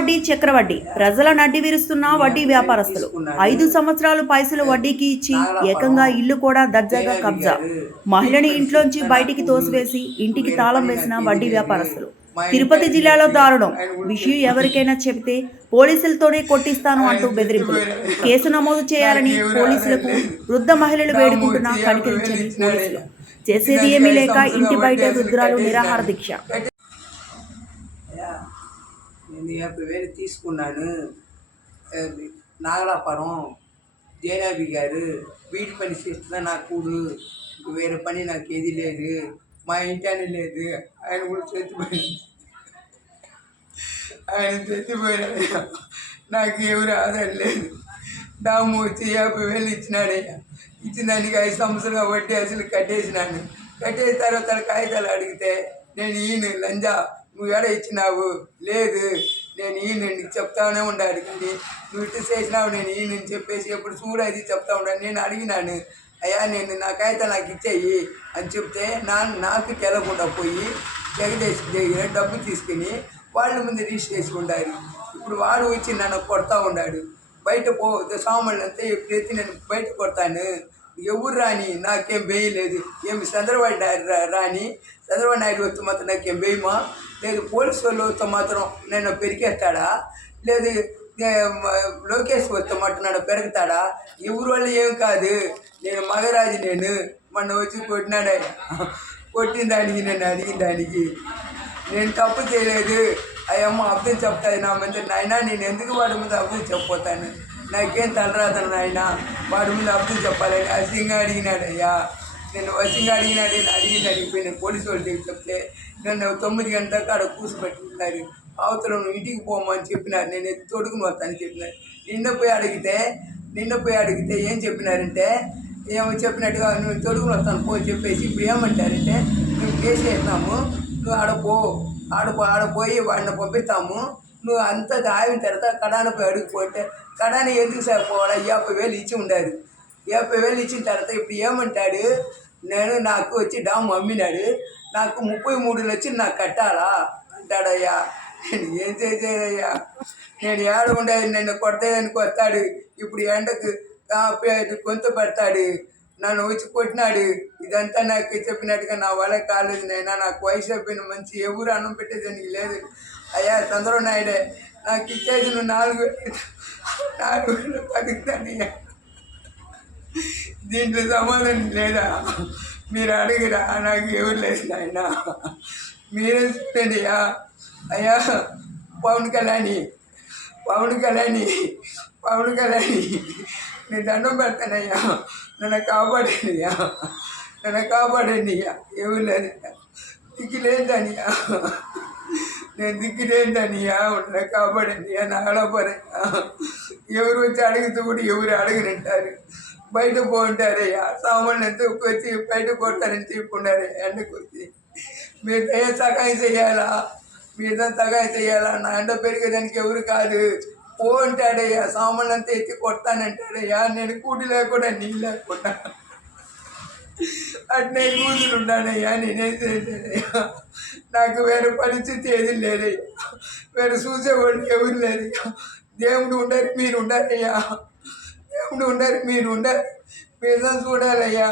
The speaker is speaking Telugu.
వడ్డీ చక్రవడ్డీ ప్రజల నడ్డి విరుస్తున్న వడ్డీ వ్యాపారస్తులు 5 సంవత్సరాలు పైసలు వడ్డీకి ఇచ్చి ఏకంగా ఇల్లు కూడా దర్జాగా కబ్జా. మహిళని ఇంట్లోంచి బయటికి తోసివేసి ఇంటికి తాళం వేసిన వడ్డీ వ్యాపారస్తులు. తిరుపతి జిల్లాలో దారుణం. విషయం ఎవరికైనా చెబితే పోలీసులతోనే కొట్టిస్తాను అంటూ బెదిరింపులు. కేసు నమోదు చేయాలని పోలీసులకు వృద్ధ మహిళలు వేడుకుంటున్నా కనికరించని పోలీసులు. చేసేది ఏమీ లేక ఇంటి బయట వృద్ధురాలు నిరాహార దీక్ష. నేను 50,000 తీసుకున్నాను. నాగలాపురం జైనాబి గారు బీటి పని చేస్తున్నా నా కూడు, వేరే పని నాకు ఏది లేదు, మా ఇంటానే లేదు. ఆయన కూడా చచ్చిపోయాడు. ఆయన చచ్చిపోయినాడయ్యా. నాకు ఎవరు ఆధారం లేదు. డాము వచ్చి 50,000 ఇచ్చినాడయ్యా. ఇచ్చిన దానికి 5 సంవత్సరాలుగా వడ్డీ అసలు కట్టేసినాను. కట్టేసిన తర్వాత కాగితాలు అడిగితే నేను ఈయన లంజా, నువ్వు ఎడ ఇచ్చినావు, లేదు నేను ఈయన నీకు చెప్తానే ఉండాలి, కానీ నువ్వు ఇట్లా చేసినావు నేను ఈయనని చెప్పేసి ఎప్పుడు చూడు అది చెప్తా ఉండాలి. నేను అడిగినాను, అయ్యా నేను నా కాగితాలు నాకు ఇచ్చేయి అని చెప్తే నాకు తెలకుండా పోయి జగదీష్ దగ్గర డబ్బు తీసుకుని వాళ్ళ ముందు రిజిస్టర్ చేసుకుంటారు. ఇప్పుడు వాడు వచ్చి నన్ను కొడతా ఉన్నాడు. బయట సామాన్లు అంతా ఎప్పుడైతే నేను బయట కొడతాను, ఎవరు రాని నాకేం వేయలేదు. ఏమి చంద్రబాబు నాయుడు రాని, చంద్రబాబు నాయుడు వస్తే మాత్రం నాకేం వేయమా, లేదు పోలీసు వాళ్ళు వస్తే మాత్రం నేను పెరిగేస్తాడా, లేదు లోకేష్ వస్తే మాత్రం నన్ను పెరుగుతాడా, ఎవరు వాళ్ళు ఏం కాదు, నేను మగరాజు, నేను మొన్న వచ్చి కొట్టినాడయ్యా. కొట్టిన దానికి నేను అడిగిన దానికి నేను తప్పు చేయలేదు. అయ్యమ్మ అర్థం చెప్తాది నా మంది, నాయన నేను ఎందుకు వాడి ముందు అర్థం చెప్పిపోతాను, నాకేం తలరాదను నాయన, వాడి ముందు అర్థం చెప్పాలని అసిగా అడిగినాడయ్యా. నేను వసిగా అడిగిపోయి నేను పోలీసు వాళ్ళు చెప్తే నన్ను 9 గంటలకు అక్కడ కూర్చోబెట్టుకున్నారు. అవతల నువ్వు ఇంటికి పోమని చెప్పినారు, నేను ఎత్తి తొడుగుని వస్తానని చెప్పినారు. నిన్న పోయి అడిగితే ఏం చెప్పినారంటే, ఏమో చెప్పినట్టుగా నువ్వు తొడుగుని వస్తాను పో చెప్పేసి ఇప్పుడు ఏమంటారంటే, నువ్వు కేసు వేసినాము, నువ్వు ఆడపోయి వాడిని పంపిస్తాము, నువ్వు అంతా ఆగిన తర్వాత కడాన పోయి అడిగిపోతే, కడాని ఎందుకు సరిపోవాలా, 50,000 ఇచ్చి ఉండారు. 50,000 ఇచ్చిన తర్వాత ఇప్పుడు ఏమంటాడు, నాకు వచ్చి డాము అమ్మినాడు, నాకు 33 లక్షలు నాకు కట్టాలా అంటాడయ్యా. నేను ఏం చేసేదయ్యా, నేను ఏడ ఉండేది, నన్ను కొడతానికి వస్తాడు, ఇప్పుడు ఎండకు కొంత పెడతాడు, నన్ను వచ్చి కొట్టినాడు. ఇదంతా నాకు చెప్పినట్టుగా నా వల్ల కాలేదు నైనా, నాకు వయసు అయిపోయిన మంచి ఎవరు అన్నం పెట్టేదానికి లేదు అయ్యా. చంద్రబాబు నాయుడే నాకు ఇచ్చేది నువ్వు 4,000 తగ్గుతానయ్యా. దీంట్లో సమాధానం లేదా, మీరు అడిగిరా, నాకు ఎవరు లేదు నాయన, మీరే చూడండి అయ్యా. పవన్ కళ్యాణి నేను దండం పెడతానయ్యా, నన్ను కాపాడండి అయ్యా. ఎవరు లేదయ్యా, దిక్కులేదనియా, నేను దిక్కులేదనియా, నన్ను కాపాడండి అయ్యా. నాగలాపరయ్యా, ఎవరు వచ్చి అడిగితే కూడా ఎవరు అడగనంటారు, బయట పోంటారయ్యా. సామాన్లు ఎంత వచ్చి బయట కొడతారని చెప్పుకున్నారయ్యా. ఎండకు వచ్చి మీరు సహాయం చేయాలా, నా ఎండ పెరిగేదానికి ఎవరు కాదు పోంటాడయ్యా. సామాన్లు అంతా ఎత్తి కొడతానంటాడయ్యా. నేను కూడి లేకుండా నీళ్ళు లేకుండా అట్నే కూతురు ఉన్నానయ్యా. నేనేం చేసేదయ్యా, నాకు వేరే పరిస్థితి ఏది లేదయ్యా, వేరే చూసేవాళ్ళు ఎవరు లేదయ్యా. దేవుడు ఉండరు, మీరు ఉండారయ్యా, దేవుడు ఉండరు, మీరు చూడాలయ్యా.